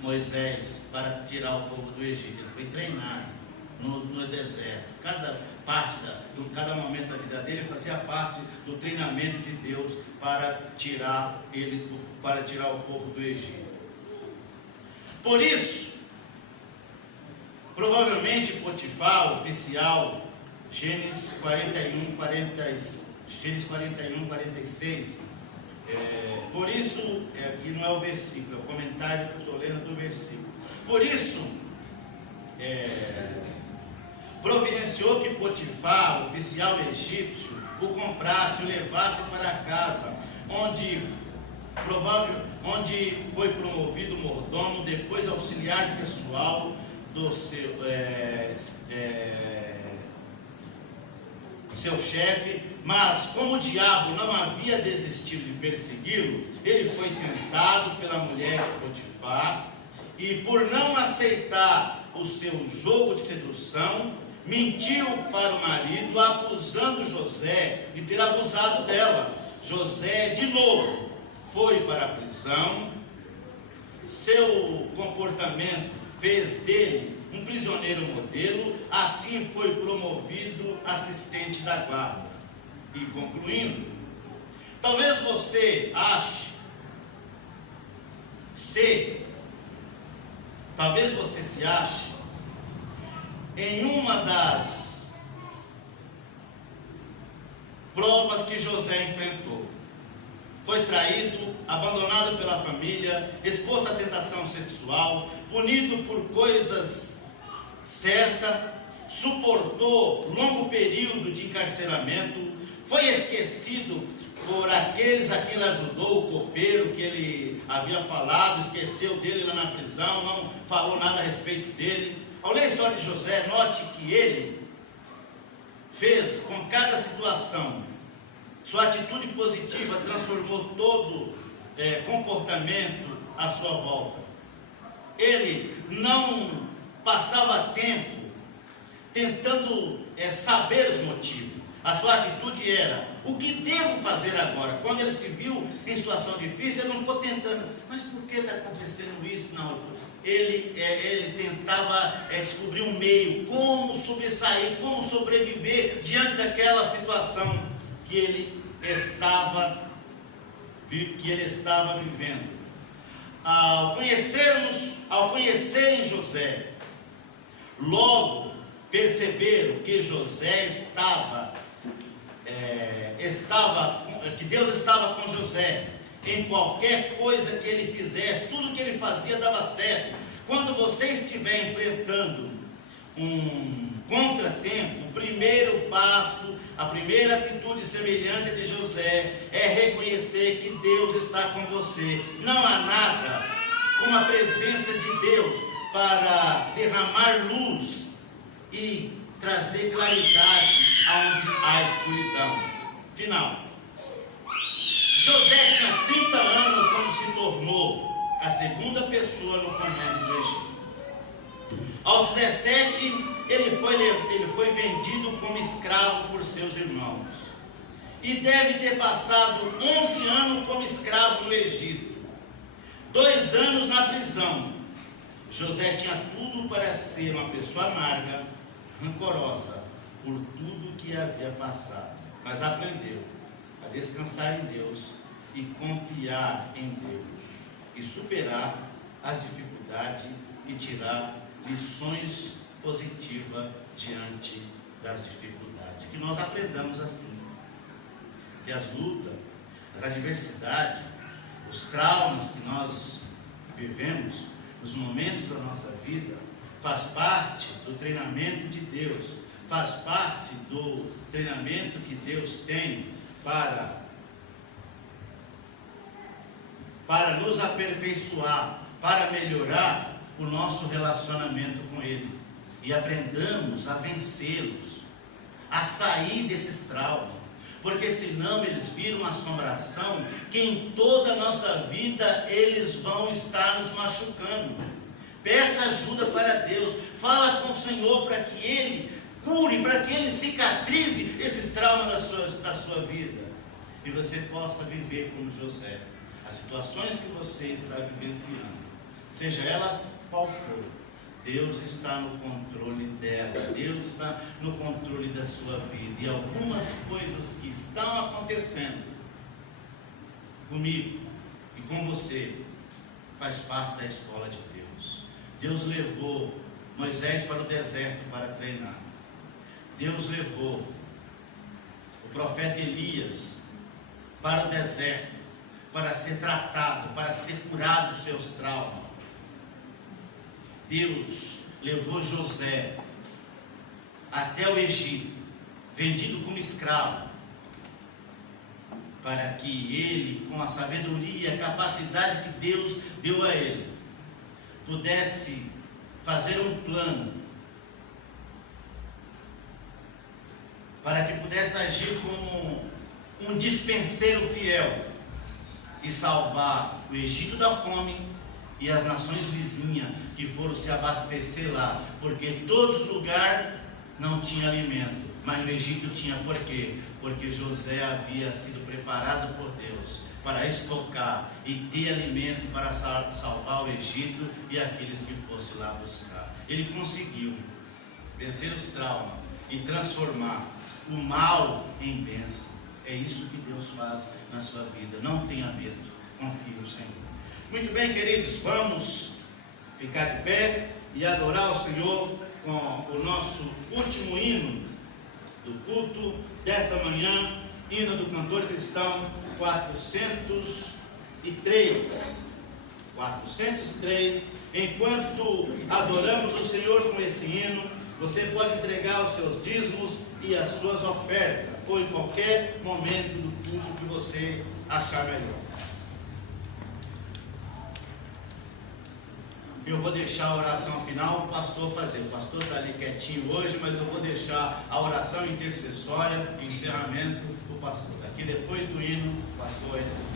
Moisés para tirar o povo do Egito. Ele foi treinado no deserto. Cada momento da vida dele fazia parte do treinamento de Deus para tirar o povo do Egito. Por isso, provavelmente Potifar, oficial, Gênesis 41, 46. Por isso, aqui não é o versículo, é o comentário que eu estou lendo do versículo. Por isso, providenciou que Potifar, oficial egípcio, o comprasse e o levasse para casa, onde foi promovido mordomo, depois auxiliar pessoal do seu chefe. Mas como o diabo não havia desistido de persegui-lo, ele foi tentado pela mulher de Potifar, e por não aceitar o seu jogo de sedução, mentiu para o marido, acusando José de ter abusado dela. José, de novo, foi para a prisão. Seu comportamento fez dele um prisioneiro modelo, assim foi promovido assistente da guarda. E concluindo, talvez você se ache em uma das provas que José enfrentou. Foi traído, abandonado pela família, exposto à tentação sexual, punido por coisas certas, suportou longo período de encarceramento, foi esquecido por aqueles a quem ele ajudou, o copeiro que ele havia falado, esqueceu dele lá na prisão, não falou nada a respeito dele. Ao ler a história de José, note que ele fez com cada situação, sua atitude positiva transformou todo comportamento à sua volta. Ele não passava tempo tentando saber os motivos. A sua atitude era: o que devo fazer agora? Quando ele se viu em situação difícil, ele não ficou tentando, mas por que está acontecendo isso? Não, ele tentava descobrir um meio, como sobressair, como sobreviver diante daquela situação que ele estava vivendo. Ao conhecerem José, logo perceberam que José que Deus estava com José. Em qualquer coisa que ele fizesse, tudo que ele fazia dava certo. Quando você estiver enfrentando um contratempo, o primeiro passo, a primeira atitude semelhante a de José é reconhecer que Deus está com você. Não há nada como a presença de Deus para derramar luz e trazer claridade aonde há escuridão. Final. José tinha 30 anos quando se tornou a segunda pessoa no comando do Egito. Aos 17, ele foi vendido como escravo por seus irmãos. E deve ter passado 11 anos como escravo no Egito. 2 anos na prisão. José tinha tudo para ser uma pessoa amarga, rancorosa, por tudo que havia passado. Mas aprendeu a descansar em Deus e confiar em Deus, e superar as dificuldades e tirar lições positivas diante das dificuldades. Que nós aprendamos assim, que as lutas, as adversidades, os traumas que nós vivemos nos momentos da nossa vida, faz parte do treinamento de Deus, faz parte do treinamento que Deus tem para nos aperfeiçoar, para melhorar o nosso relacionamento com Ele, e aprendamos a vencê-los, a sair desses traumas, porque senão eles viram uma assombração que em toda a nossa vida eles vão estar nos machucando. Peça ajuda para Deus. Fala com o Senhor para que Ele cure, para que Ele cicatrize esses traumas da sua vida. E você possa viver como José. As situações que você está vivenciando, seja ela qual for, Deus está no controle dela. Deus está no controle da sua vida. E algumas coisas que estão acontecendo comigo e com você faz parte da escola de Deus. Deus levou Moisés para o deserto para treinar. Deus levou o profeta Elias para o deserto para ser tratado, para ser curado dos seus traumas. Deus levou José até o Egito, vendido como escravo, para que ele, com a sabedoria, a capacidade que Deus deu a ele, pudesse fazer um plano, para que pudesse agir como um dispenseiro fiel e salvar o Egito da fome e as nações vizinhas que foram se abastecer lá, porque todos os lugares não tinham alimento, mas no Egito tinha. Por quê? Porque José havia sido preparado por Deus para estocar e ter alimento para salvar o Egito e aqueles que fossem lá buscar. Ele conseguiu vencer os traumas e transformar o mal em bênção. É isso que Deus faz na sua vida. Não tenha medo, confie no Senhor. Muito bem, queridos, vamos ficar de pé e adorar o Senhor com o nosso último hino do culto desta manhã, hino do cantor cristão 403. 403. Enquanto adoramos o Senhor com esse hino, você pode entregar os seus dízimos e as suas ofertas, ou em qualquer momento do culto que você achar melhor. Eu vou deixar a oração final o pastor fazer. O pastor está ali quietinho hoje, mas eu vou deixar a oração intercessória, encerramento, o pastor. Aqui depois do hino, o pastor vai interceder.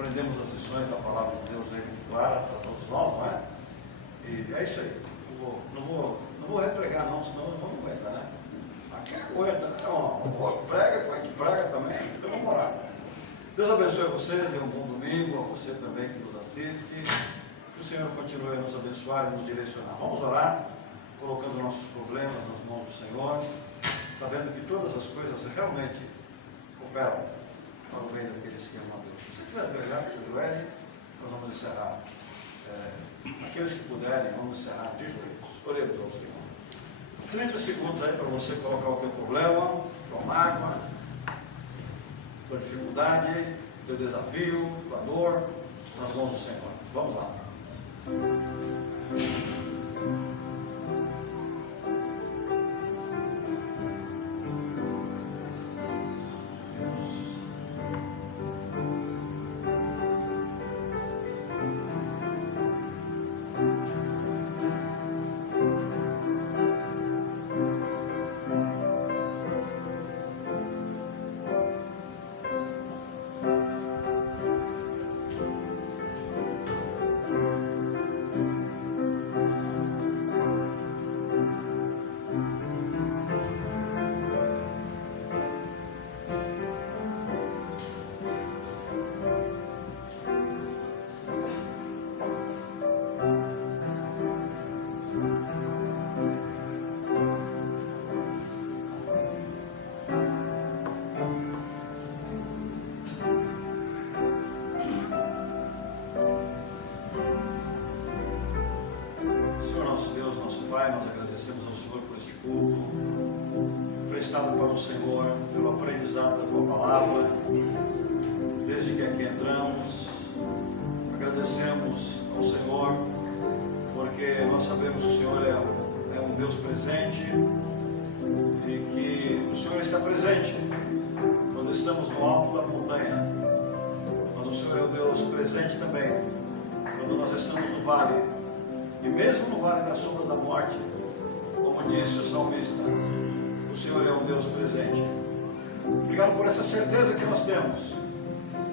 Aprendemos as lições da palavra de Deus aí muito clara para todos nós, não é? E é isso aí. Não vou repregar não, senão os irmãos não aguentam, né? Aqui aguenta, né? Ó, prega, pai, que prega também, então vamos orar. Deus abençoe vocês, dê um bom domingo, a você também que nos assiste. Que o Senhor continue a nos abençoar e nos direcionar. Vamos orar, colocando nossos problemas nas mãos do Senhor, sabendo que todas as coisas realmente cooperam para o bem daqueles que amam a Deus. Se você quiser ajoelhar, que ajoelhe, nós vamos encerrar. Aqueles que puderem, vamos encerrar de joelhos. Oremos ao Senhor. 30 segundos aí para você colocar o teu problema, tua mágoa, tua dificuldade, teu desafio, tua dor, nas mãos do Senhor. Vamos lá. Pai, nós agradecemos ao Senhor por este culto, prestado para o Senhor, pelo aprendizado da Tua Palavra, desde que aqui entramos. Agradecemos ao Senhor, porque nós sabemos que o Senhor é um Deus presente e que o Senhor está presente quando estamos no alto da montanha, mas o Senhor é um Deus presente também quando nós estamos no vale. E mesmo no vale da sombra da morte, como disse o salmista, o Senhor é um Deus presente. Obrigado por essa certeza que nós temos.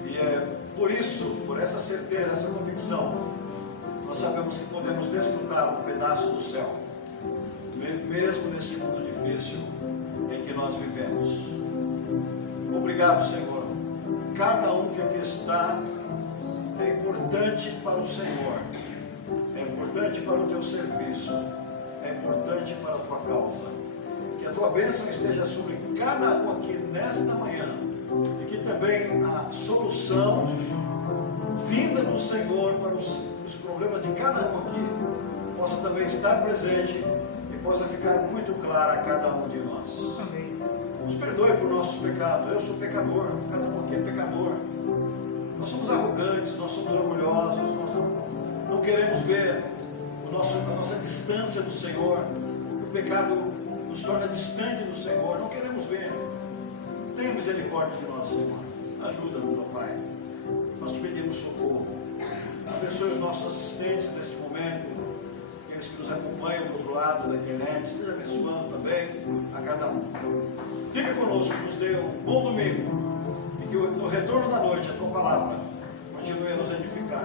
E é por isso, por essa certeza, essa convicção, nós sabemos que podemos desfrutar um pedaço do céu, mesmo neste mundo difícil em que nós vivemos. Obrigado, Senhor. Cada um que aqui está é importante para o Senhor. É importante para o teu serviço, é importante para a tua causa. Que a tua bênção esteja sobre cada um aqui nesta manhã, e que também a solução vinda do Senhor para os problemas de cada um aqui possa também estar presente e possa ficar muito clara a cada um de nós. Amém. Nos perdoe por nossos pecados. Eu sou pecador, cada um aqui é pecador. Nós somos arrogantes, nós somos orgulhosos, nós não queremos ver a nossa distância do Senhor, que o pecado nos torna distante do Senhor. Não queremos ver. Tenha misericórdia de nós, Senhor. Ajuda-nos, ó Pai. Nós te pedimos socorro. Abençoe os nossos assistentes neste momento, aqueles que nos acompanham do outro lado da internet. Esteja abençoando também a cada um. Fica conosco, nos dê um bom domingo, e que no retorno da noite a tua palavra continue a nos edificar.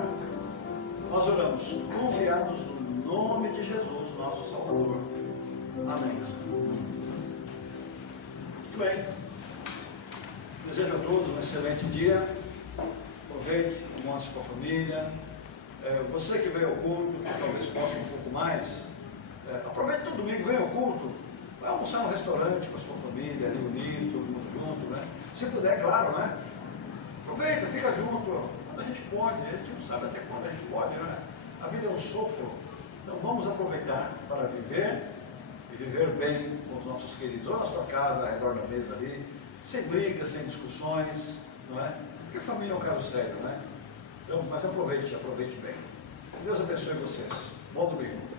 Nós oramos confiados no nome de Jesus, nosso Salvador. Amém. Muito bem. Desejo a todos um excelente dia. Aproveite, almoce com a família. Você que veio ao culto, que talvez possa um pouco mais, aproveite todo domingo, venha ao culto. Vai almoçar no restaurante com a sua família, ali unido, todo mundo junto, né? Se puder, claro, né? Aproveita, fica junto. Quando a gente pode, a gente não sabe até quando a gente pode, né? A vida é um sopro. Então vamos aproveitar para viver e viver bem com os nossos queridos. Ou na sua casa, ao redor da mesa ali, sem brigas, sem discussões, não é? Porque família é um caso sério, né? Então, mas aproveite bem. Deus abençoe vocês. Bom domingo.